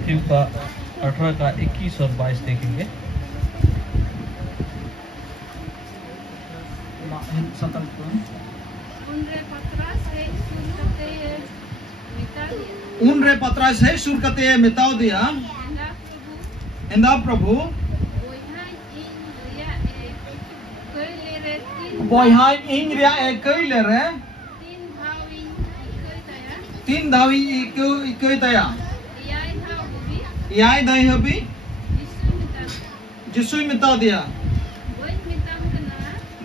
मत्ती का 18 का 21 और 22 देखेंगे। उनरे पत्रास है सुर कते मिताव दिया इंदा प्रभु बोहाई इन रिया एकैले रे तीन धावी इकै तया याय दाई हबी जिसुई मिताव दिया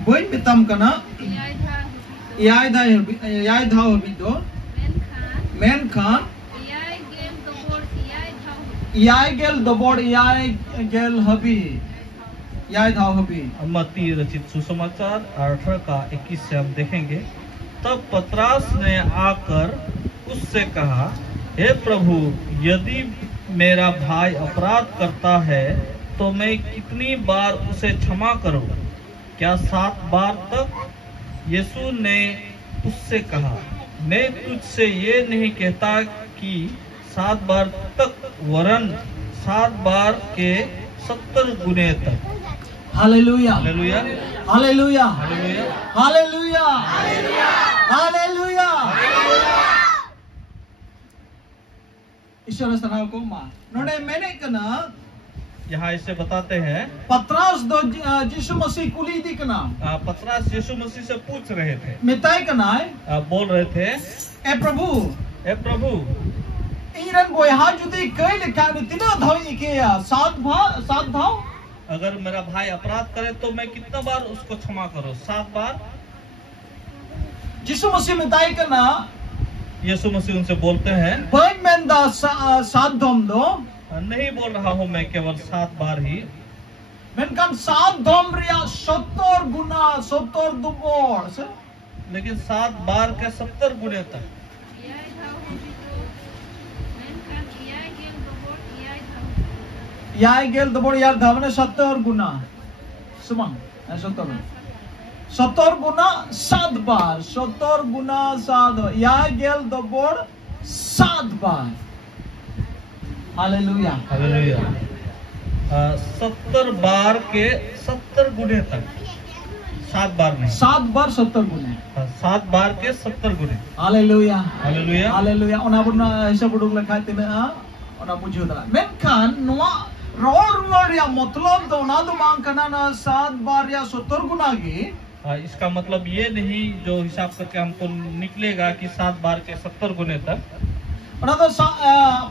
बोइन मिताम कना याय धाव हबी दो मेन खान याय गेल दबोड़ याय गेल हबी याय धाव हबी। मत्ती रचित सुसमाचार 18 का 21 से हम देखेंगे। तब पतरस ने आकर उससे कहा, हे प्रभु, यदि मेरा भाई अपराध करता है तो मैं कितनी बार उसे क्षमा करूं? क्या 7 बार तक? यीशु ने उससे कहा, मैं तुझसे ये नहीं कहता कि 7 बार तक, वरन 7 बार के 70 गुने तक। Hallelujah hallelujah hallelujah hallelujah hallelujah hallelujah. ईश्वर स्तुति को मा नोडे मैंने कना यहाँ इसे बताते हैं। पतरस दो यीशु मसीह कुली दी कना पतरस यीशु मसीह से पूछ रहे थे, मिताई कना बोल रहे थे, ए प्रभु इरन बोया जुदी कई लिखा तिना धावी के 7 धाव। अगर मेरा भाई अपराध करे तो मैं कितना बार उसको क्षमा करूं? 7 बार। यीशु मसीह मिताई कना यीशु मसीह उनसे बोलते हैं, बन में दा 7 धम दो नहीं बोल रहा हूं मैं केवल 7 बार ही, मेनकान 7 धम रिया 70 गुना 70 दुबोर से, लेकिन 7 बार के 70 गुने तक। याय गेल दबोड़ यार धावने 70 गुना सुमन 70 गुना 7 बार 70 गुना 7 याय गेल दबोड़ 7 बार। Hallelujah hallelujah. 70 बार के 70 गुने तक, 7 बार नहीं, 7 बार 70 गुने, 7 बार के 70 गुने। Hallelujah hallelujah hallelujah. ओना बुना हिसाब उडुक लेखा तिना ओना बुझियो दला मेनखान नोआ रोर या मतलब तो ना तो मांग करना ना 7 बार या 70 गुना की। इसका मतलब ये नहीं जो हिसाब करके हमको निकलेगा कि 7 बार के 70 गुने तक। ओना तो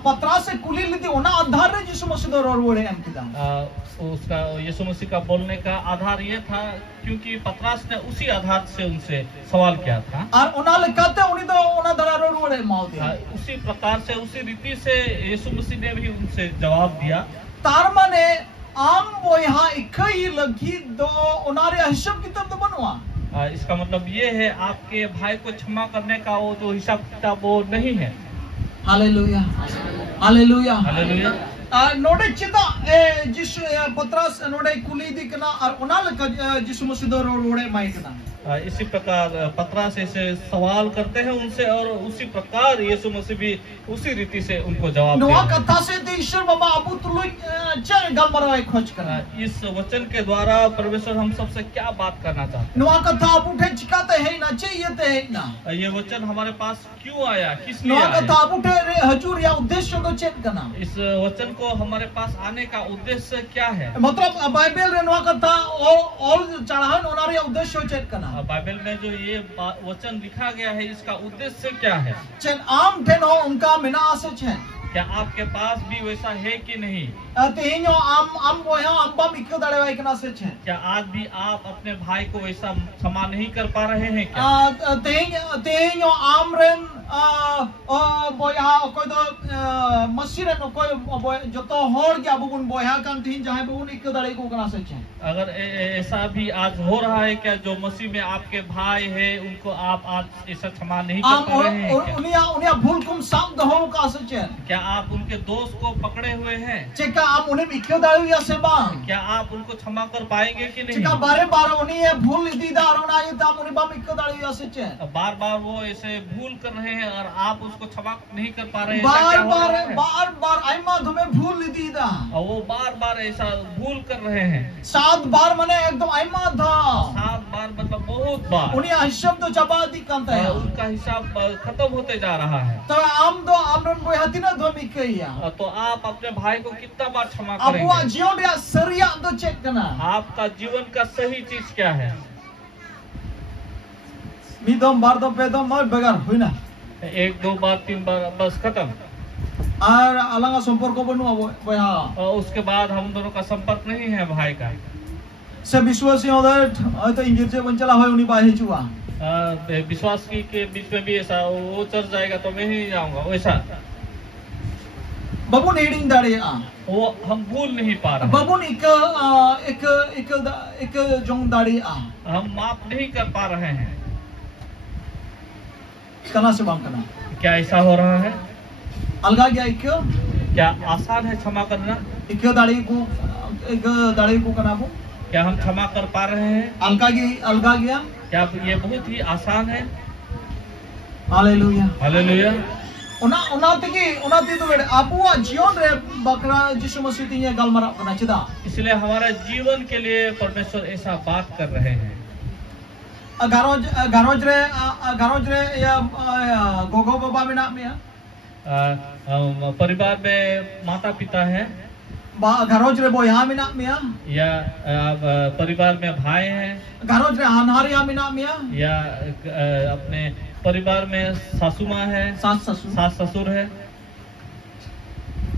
पतरस से कुली लीती ओना आधार रे यीशु मसीह दो रोर एम किदा उसका यीशु मसीह का बोलने का आधार ये था क्योंकि पतरस ने उसी आधार से उनसे सवाल किया था। और ओना लेकाते उनी तो ओना दरा रोर माउ दिया। उसी प्रकार से उसी रीति से यीशु मसीह ने भी उनसे जवाब दिया। तार माने आम वो यहाँ इकई लगी दो ओनारे हिसाब किताब तो बनवा। इसका मतलब ये है आपके भाई को क्षमा करने का वो जो हिसाब किताब वो नहीं है। Hallelujah hallelujah hallelujah. नोडे चिता जिस पतरस नोडे कुली दी कना और ओना लका यीशु मसीह दो रोड़े माई कना। इसी प्रकार पतरस ऐसे सवाल करते हैं उनसे और उसी प्रकार यीशु मसीह भी उसी रीति से उनको जवाब देते हैं। नोआ कथा से तो ईश्वर बाबा अबू तुलो चल गमरवा खोज करा। इस वचन के द्वारा परमेश्वर हम सबसे क्या बात करना चाहते हैं? नोआ कथा अबू ठे चिकाते है ना चाहिए ते है ना। ये वचन हमारे पास क्यों आया, किस लिए नोआ आया? कथा अबू ठे हजूर या उद्देश्य को चेक करना। इस वचन को हमारे पास आने का उद्देश्य क्या है? मतलब बाइबल रे नोआ कथा और चढ़ान ओनारे उद्देश्य चेक करना। बाइबल में जो ये वचन लिखा गया है इसका उद्देश्य क्या है? चेन आम ठे नो उनका मिना आसे छे। क्या आपके पास भी वैसा है कि नहीं? तेहियो आम वो यहाँ अम्बा मिक्को दड़े वाई कना से छे। क्या आज भी आप अपने भाई को वैसा क्षमा नहीं कर पा रहे हैं क्या? तेहियो आम रेन बोया कोई तो मसीरे नो कोई जो तो होड़ गया बुगुन बोया कान तीन जहाँ बुगुन इक्को दड़े को कना से छे। अगर ऐसा भी आज हो रहा है क्या, जो मसीह में आपके भाई है उनको आप आज ऐसा क्षमा नहीं कर पा रहे हैं क्या? उन्हें भूल कुम साम दहो का से छे। क्या आप उनके दोस्त को पकड़े हुए हैं? चेका आप उन्हें इक्को दड़े या से बा। क्या आप उनको क्षमा कर पाएंगे कि नहीं? चेका बारे बार उन्हें भूल दीदा और ना ये ताम उन्हें बम इक्को दड़े या से छे। बार बार वो ऐसे भूल कर रहे हैं हैं और आप उसको क्षमा नहीं कर पा रहे हैं, ऐसा बार क्या हो बार रहा है? बार बार आइमा तुम्हें भूल दी दा और वो बार बार ऐसा भूल कर रहे हैं। 7 बार मने एकदम आइमा था 7 बार मतलब बहुत बार। उन्हें हिसाब तो चबा दी कंता है उनका हिसाब खत्म होते जा रहा है। तो आम तो आमरन बोय हतिना धोमी कहिया तो आप अपने भाई को कितना बार क्षमा अबुआ करेंगे? जीवन रे सरिया तो चेक करना आपका जीवन का सही चीज क्या है? मिदम बारदम पेदम और बेगार हुइना 1 2 बार 3 बार बस खत्म। और अलंगा संपर्क बनु बोया और उसके बाद हम दोनों का संपर्क नहीं है भाई का। से विश्वासी होदर तो इंगिर से बंचला होय उनी बाहे चुआ विश्वास की के बीच में भी ऐसा वो चल जाएगा तो मैं ही जाऊंगा वैसा। बबुन हेडिंग दाड़े आ वो हम भूल नहीं पा रहे। बबुन एक जोंग दाड़े आ हम माफ नहीं कर पा रहे हैं। कना से बाम कना क्या ऐसा हो रहा है? अलगा गया एक क्या आसान है क्षमा करना? एक दाड़े को कना को क्या हम क्षमा कर पा रहे हैं? अलगा गया क्या ये बहुत ही आसान है? Hallelujah hallelujah. उनाती तो बेटे आपुआ जीवन रे बकरा यीशु मसीह तिने गलमरा कना चिदा इसलिए हमारे जीवन के लिए परमेश्वर ऐसा बात कर रहे हैं। गारोज रे या गोगो बाबा में नाम या परिवार में माता पिता है गारोज रे बोया में नाम या परिवार में भाई हैं, गारोज रे हानहारिया में नाम या अपने परिवार में सासू माँ है, सास ससुर है।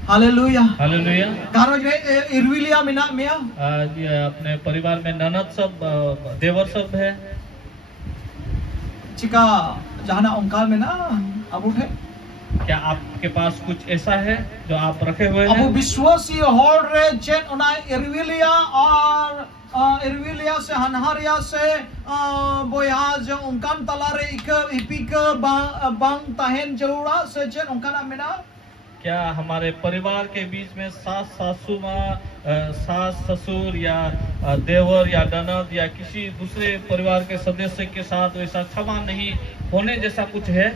Hallelujah hallelujah. गारोज रे इरविलिया में नाम अपने परिवार में ननद सब देवर सब है। चिका जहाना ओंकार में ना अब उठे क्या आपके पास कुछ ऐसा है जो आप रखे हुए हैं? अब विश्वासी होड़ रे चेन उना इरविलिया और इरविलिया से हनहारिया से बोया जो उनकान तला रे इपिक बांग ताहेन जरूरा से चेन उनकाना मिना क्या हमारे परिवार के बीच में सास सासू माँ, सास ससुर या देवर या ननद या किसी दूसरे परिवार के सदस्य के साथ वैसा क्षमा नहीं होने जैसा कुछ है?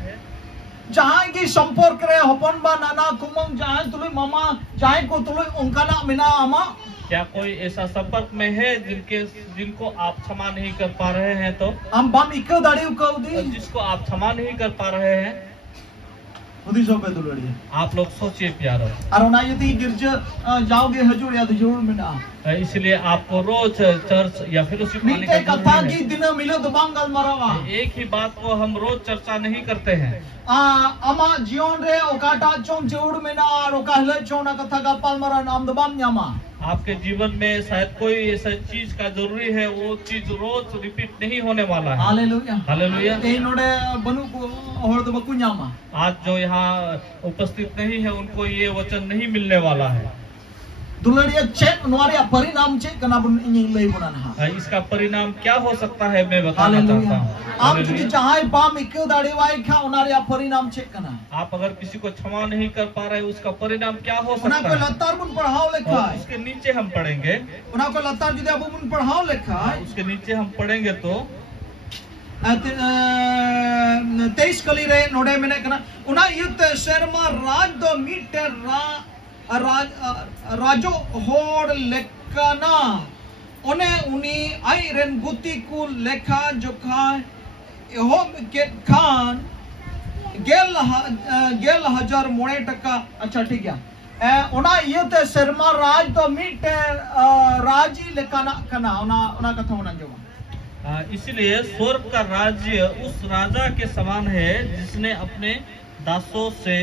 जहाँ की संपर्क रे हपन बा नाना कुमंग जहाँ तुलुई मामा जहाँ को तुलुई उनकाना मिना आमा क्या कोई ऐसा संपर्क में है जिनको आप क्षमा नहीं कर पा रहे हैं? तो हम बम इक्को दाड़ी को दी जिसको आप क्षमा नहीं कर पा रहे हैं उदी सो पे दुलड़ी आप लोग सोचिए प्यारो। और ना यदि गिरज जाओगे हजूर या जरूर मिना इसलिए आपको रोज चर्च या फिर उसी पानी मिटे कथा की दिन मिलो तो बांगल मरावा एक ही बात को हम रोज चर्चा नहीं करते हैं। अमा जीवन रे ओकाटा चों जरूर मिना और ओकाहले चोना कथा का पालमरा नाम दबाम न्यामा आपके जीवन में शायद कोई ऐसा चीज का जरूरी है, वो चीज रोज रिपीट नहीं होने वाला है। Hallelujah hallelujah. नोडे बनु को होड़ तो बकु न्यामा आज जो यहाँ उपस्थित नहीं है उनको ये वचन नहीं मिलने वाला है। दुलड़िया चेक नवारिया परिणाम चेक कना बुन इनी लई बुना इसका परिणाम क्या हो सकता है मैं बताना चाहता हूँ। आप तुझे जहाँ बाम इक्के दाड़ी वाई खा उनारिया परिणाम चेक करना। आप अगर किसी को क्षमा नहीं कर पा रहे उसका परिणाम क्या हो सकता उना को है? लतार बुन पढ़ाओ लिखा है उसके नीचे हम पढ़ेंगे। उना को लतार जुदे अब बुन पढ़ाओ लिखा है उसके नीचे हम पढ़ेंगे तो 23 कली रे नोडे में कना उना युत शर्मा राज दो मीटे राजो होड़ लेखना उन्हें उनी आई रेन गुती को लेखा जोखा हो के खान गेल हजार मोड़े टका। अच्छा ठीक है उना ये ते शर्मा राज तो मीटे राजी लेखाना कना उना कथा होना जो इसलिए स्वर्ग का राज्य उस राजा के समान है जिसने अपने दासों से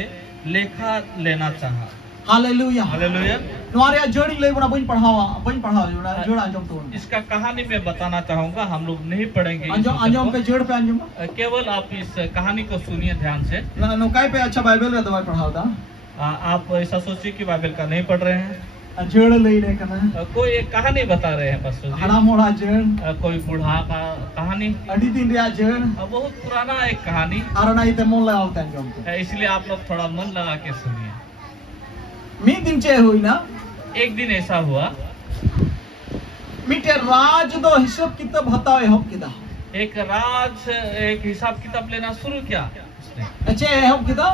लेखा लेना चाहा। Hallelujah hallelujah. नवारिया जोड़ी ले बना बन पढ़ावा जोड़ा जोड़ा अंजम तो इसका कहानी मैं बताना चाहूंगा, हम लोग नहीं पढ़ेंगे अंजम पे जोड़ पे अंजम केवल आप इस कहानी को सुनिए ध्यान से। नौकाई पे अच्छा बाइबल का दवाई पढ़ाता आप ऐसा सोचिए कि बाइबल का नहीं पढ़ रहे हैं। जोड़ ले रे करना कोई एक कहानी बता रहे हैं बस हरा मोड़ा जोड़ कोई बूढ़ा का कहानी अड़ी दिन रिया जोड़ बहुत पुराना एक कहानी आरना इते मन लगावता अंजम इसलिए आप लोग थोड़ा मन लगा के सुनिए। मी दिन चे हुई ना एक दिन ऐसा हुआ मीटे राज दो हिसाब किताब हतावे हो किदा एक हिसाब किताब लेना शुरू किया। उसने। Ece ehop kita.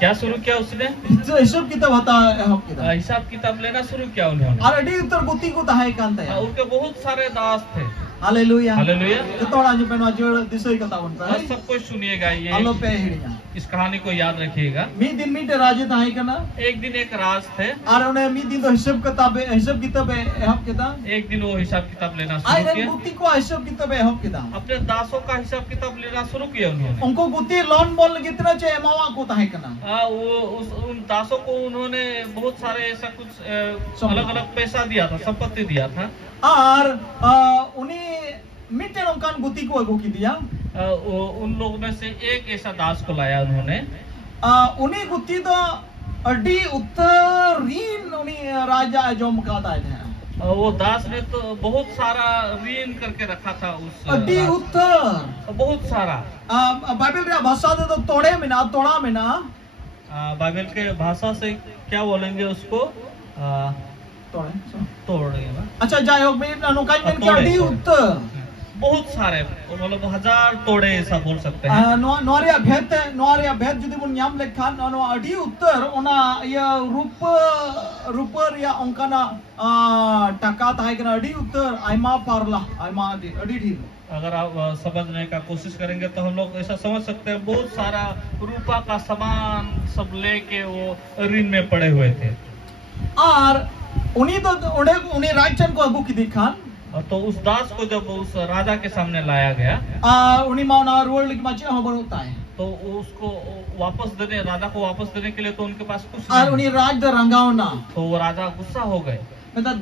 क्या शुरू किया उसने? Hisab kita bata ehop kita. हिसाब किताब लेना शुरू किया उन्होंने। Ar adi utar guti ko tahay kan taya. उनके बहुत सारे दास थे। Haleluya. Hallelujah. Jito orang jumpa wajur disoi kata un और tahay. सब कुछ सुनिएगा, ये Alo pe hirinya. इस कहानी को याद रखिएगा। Mi din mi te raja tahay kana. एक दिन एक राज थे। Ar one mi din to hisab kitab ehop kita. एक दिन वो हिसाब किताब लेना Ay शुरू ren किया। guti ko hisab kitab ehop kita. अपने दासों का हिसाब किताब लेना शुरू किया उन्होंने। Unko guti loan bol gitna che emawa ko tahay kana. उन दासों को उन्होंने बहुत सारे ऐसा कुछ अलग अलग पैसा दिया था, संपत्ति दिया था। Ar uni miten onkan guti ko agu kidia. उन लोगों में से एक ऐसा दास को लाया उन्होंने। Uni guti do adi uttarin uni raja ajom kata hai. वो दास ने तो बहुत सारा ऋण करके रखा था उस Adi राज- uttar. बहुत सारा। Bible रे भाषा दे तो तोड़े में ना तोड़ा में ना बाइबल के भाषा से क्या बोलेंगे उसको? तोड़े. तोड़ेंगे ना। अच्छा जाय हो मैं अनुकाई में क्या adi uttar. बहुत सारे, मतलब 1000 तोड़े ऐसा बोल सकते हैं। Noare abhet judi bun nyam lekhan no adi uttar ona ya rupa ya onkana taka tahay kana adi uttar aima parla aima adi thir. अगर आप समझने का कोशिश करेंगे तो हम लोग ऐसा समझ सकते हैं, बहुत सारा रूपा का सामान सब लेके वो ऋण में पड़े हुए थे। Ar uni to uni rajchan ko agu kidi khan और तो उस दास को जब उस राजा के सामने लाया गया, uni mauna ruol lik machi ho baruta hai. तो उसको वापस देने, राजा को वापस देने के लिए तो उनके पास कुछ Ar नहीं। uni raj da rangauna. तो वो राजा गुस्सा हो गए। Kata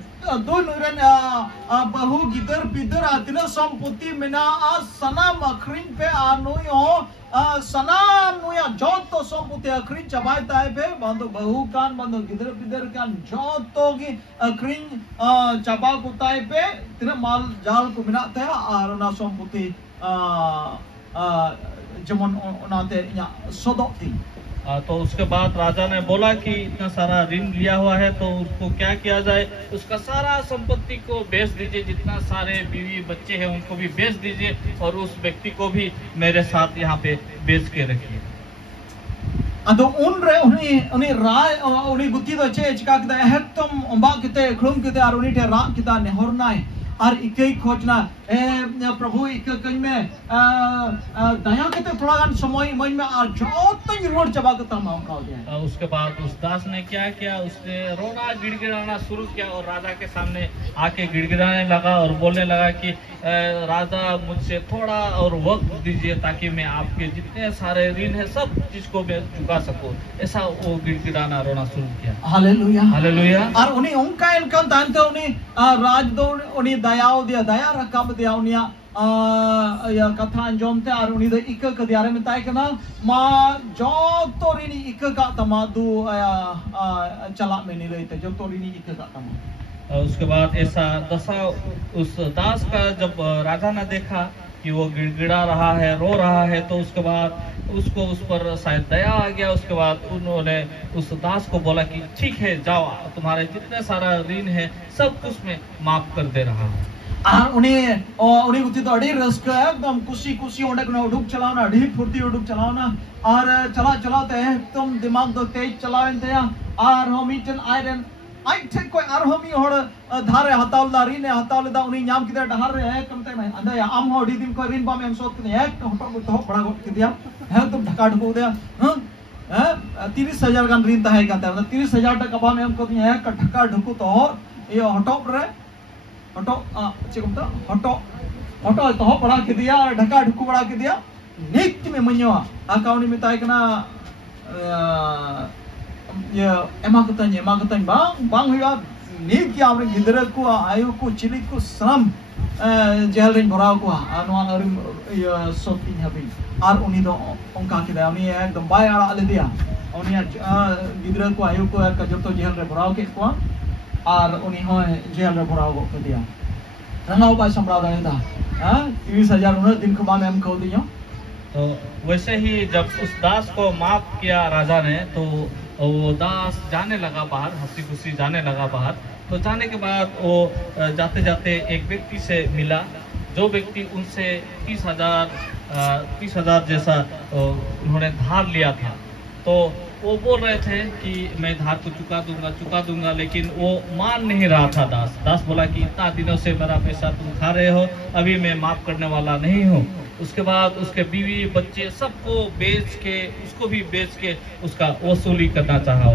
do nuren bahu gidar bidar atina samputi mina sanam akhrin pe anuyo sanam nuya joto samputi akhrin chabai tai pe bando bahu kan bando gidar bidar kan joto ki akhrin chaba ko tai pe tina mal jal ko mina ta arona samputi jemon onate nya sodoti. तो उसके बाद राजा ने बोला कि इतना सारा ऋण लिया हुआ है तो उसको क्या किया जाए, उसका सारा संपत्ति को बेच दीजिए, जितना सारे बीवी बच्चे हैं उनको भी बेच दीजिए और उस व्यक्ति को भी मेरे साथ यहाँ पे बेच के रखिए। Ado unre uni rai uni guti do che chika kita hektom omba kite khrum kite ar uni te ra kita ne hornai ar ikei khojna प्रभु एक कहीं में दया के थोड़ा गान समय मन में आ जोत रोड चबा के तम हम कह दिया। उसके बाद उस दास ने क्या किया, उसने रोना गिड़गिड़ाना शुरू किया और राजा के सामने आके गिड़गिड़ाने लगा और बोलने लगा कि राजा मुझसे थोड़ा और वक्त दीजिए ताकि मैं आपके जितने सारे ऋण है सब चीज को मैं चुका सकूं। ऐसा वो गिड़गिड़ाना रोना शुरू किया। Hallelujah hallelujah. और उन्हीं उनका इनका तांते उन्हीं राज दो उन्हीं दयाओ दिया दया रकम दिया उन्हीं या कथा अंजोम थे और उन्हीं दो इक्क कदियारे में ताई करना माँ जो तोरिनी इक्क का तमादू चला में नहीं रहते जो तोरिनी इक्क का तमादू। उसके बाद ऐसा दशा उस दास का जब राजा ने देखा कि वो गिड़गिड़ा रहा है, रो रहा है, तो उसके बाद उसको उस पर शायद दया आ गया। उसके बाद उन्होंने उस दास को बोला कि ठीक है जाओ, तुम्हारे जितने सारा ऋण है सब कुछ में माफ कर दे रहा हूँ। उन्हीं गुती तो अड़ी रस्क एकदम खुशी उन्हें कुछ उड़ूक चलाना अड़ी फुर्ती उड़ूक चलाना और चलाते हैं एकदम दिमाग तो तेज चलाएं थे और हम इतन आयरन आई थे कोई और हम ही होड़ धारे हतावदारी ने हतावदा उन्हीं नाम किधर डहार रहे हैं कम ते में अंदर या आम होड़ी दिन को ऋण बामे हम सोच के एक तो बड़ा गोट दिया है तुम ढका ढको दिया हाँ 30,000 का ऋण है कहते हैं 30,000 टका बामे हमको दिया है ढका ढको तो ये हटॉप रहे हटो चिकम तो हटो तो बड़ा के दिया ढका ढुकू बड़ा के दिया नित्य में मन्योआ अकाउंट में ताई कना ये एमा कतन बांग हुआ नित्य आपने गिदर को आयु को चिली को सनम जेल रिन भराव को अनवा ये सोती हबी और उन्हीं तो उनका के दिया उन्हीं एकदम बाय आड़ा ले दिया उन्हीं गिदर को आयु को का जो तो जेल रे भराव के को और उन्हीं हो जेल रे भराव को दिया रंगाव बाय संभराव दाने था 30,000 उन्हें दिन को बाद में हम कह दिया। तो वैसे ही जब उस दास को माफ किया राजा ने तो वो दास जाने लगा बाहर, हंसी खुशी जाने लगा बाहर। तो जाने के बाद वो जाते जाते एक व्यक्ति से मिला जो व्यक्ति उनसे 30,000 जैसा उन्होंने धार लिया था, तो वो बोल रहे थे कि मैं धार को चुका दूंगा, लेकिन वो मान नहीं रहा था। दास बोला कि इतना दिनों से मेरा पैसा तुम खा रहे हो, अभी मैं माफ करने वाला नहीं हूँ। उसके बाद उसके बीवी बच्चे सबको बेच के, उसको भी बेच के उसका वसूली करना चाहा।